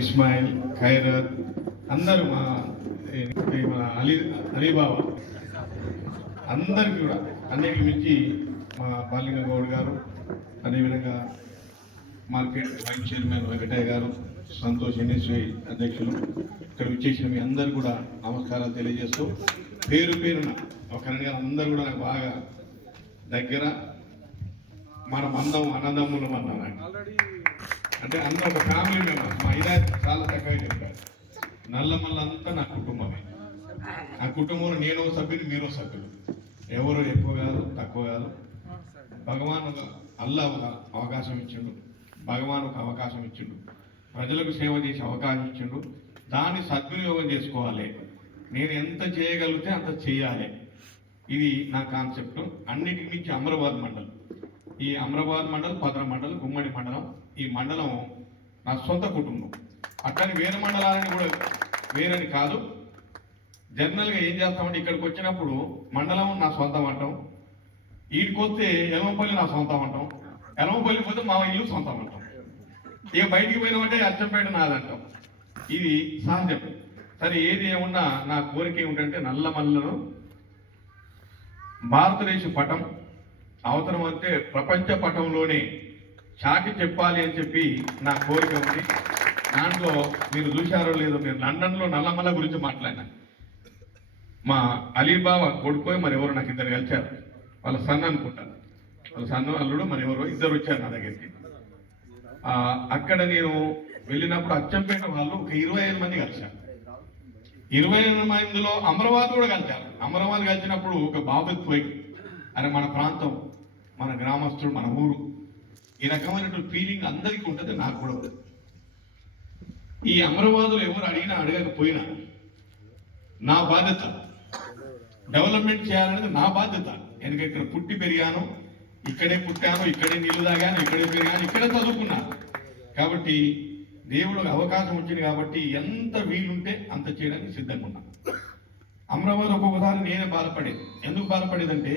ఇస్మాయిల్, ఖైరత్ అందరూ మన అలీబాబా అందరికీ కూడా అన్నిటికి మించి మా బాలింగ గౌడ్ గారు, అదేవిధంగా మార్కెట్ వైస్ చైర్మన్ వెంకటయ్య గారు, సంతోష్ ఎన్ఎస్వి అధ్యక్షులు, ఇక్కడ విచ్చేసిన మీ అందరు కూడా నమస్కారాలు తెలియజేస్తూ పేరు పేరున ఒకరిగా అందరూ కూడా నాకు బాగా దగ్గర. మనం అందం అన్నదమ్ములం అన్నారు అంటే అన్న ఒక ఫ్యామిలీ మెంబర్స్. మా ఇలా చాలా చక్కగా చెప్పారు. నల్లమల్ల అంతా నా కుటుంబమే. నా కుటుంబంలో నేను సభ్యులు, మీరు సభ్యులు. ఎవరు ఎక్కువ కాదు, తక్కువ కాదు. భగవాన్ అల్లా ఒక అవకాశం ఇచ్చిండు, భగవాన్ ఒక అవకాశం ఇచ్చిండు, ప్రజలకు సేవ చేసే అవకాశం ఇచ్చిండు. దాన్ని సద్వినియోగం చేసుకోవాలి. నేను ఎంత చేయగలిగితే అంత చేయాలి. ఇది నా కాన్సెప్ట్. అన్నిటికి మించి అమరాబాద్ మండలం, ఈ అమరాబాద్ మండలం, పదర మండలం, గుమ్మడి మండలం, ఈ మండలం నా సొంత కుటుంబం. అట్లని వేరే మండలాలని కూడా వేరని కాదు. జనరల్గా ఏం చేస్తామంటే ఇక్కడికి వచ్చినప్పుడు మండలం నా సొంతం అంటాం, వీడికి వస్తే ఎలమంపల్లి నా సొంతం అంటాం, ఎలమంపల్లి పోతే మా ఇల్లు సొంతం అంటాం, ఇక బయటికి పోయినామంటే అచ్చంపేట నాదంటాం. ఇది సహజం. సరే, ఏది ఏమున్నా నా కోరిక ఏమిటంటే నల్లమల్లను భారతదేశ పటం అవసరం అంటే ప్రపంచ పటంలోనే చాటి చెప్పాలి అని చెప్పి నా కోరిక ఉంది. దాంట్లో మీరు చూశారో లేదో, మీరు లండన్లో నల్లమల్ల గురించి మాట్లాడినా మా అలీబాబా కొడుకో మరి ఎవరు నాకు ఇద్దరు కలిశారు. వాళ్ళ సన్ అనుకుంటారు, వాళ్ళ సన్ను అల్లుడు మరి ఎవరో ఇద్దరు వచ్చారు నా దగ్గరికి. అక్కడ నేను వెళ్ళినప్పుడు అచ్చంపేట వాళ్ళు ఒక 25 మంది కలిశారు. 25 మందిలో అమరావతి కూడా కలిశారు. అమరావతి కలిసినప్పుడు ఒక బాబత్వై అని మన ప్రాంతం, మన గ్రామస్తుడు, మన ఊరు, ఈ రకమైనటువంటి ఫీలింగ్ అందరికీ ఉంటుంది, నాకు కూడా ఉంటుంది. ఈ అమరావతిలో ఎవరు అడిగినా అడగకపోయినా నా బాధ్యత డెవలప్మెంట్ చేయాలనేది నా బాధ్యత. ఎందుకంటే ఇక్కడ పుట్టి పెరిగాను, ఇక్కడే పుట్టాను, ఇక్కడే నీళ్లు తాగాను, ఇక్కడే పెరిగాను, ఇక్కడే చదువుకున్నాను. కాబట్టి దేవుడికి అవకాశం వచ్చింది కాబట్టి ఎంత వీలుంటే అంత చేయడానికి సిద్ధంగా ఉన్నాను. అమరావతి ఒక్కొక్కసారి నేనే బాధపడేది. ఎందుకు బాధపడేదంటే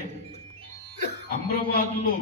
అమరావతిలో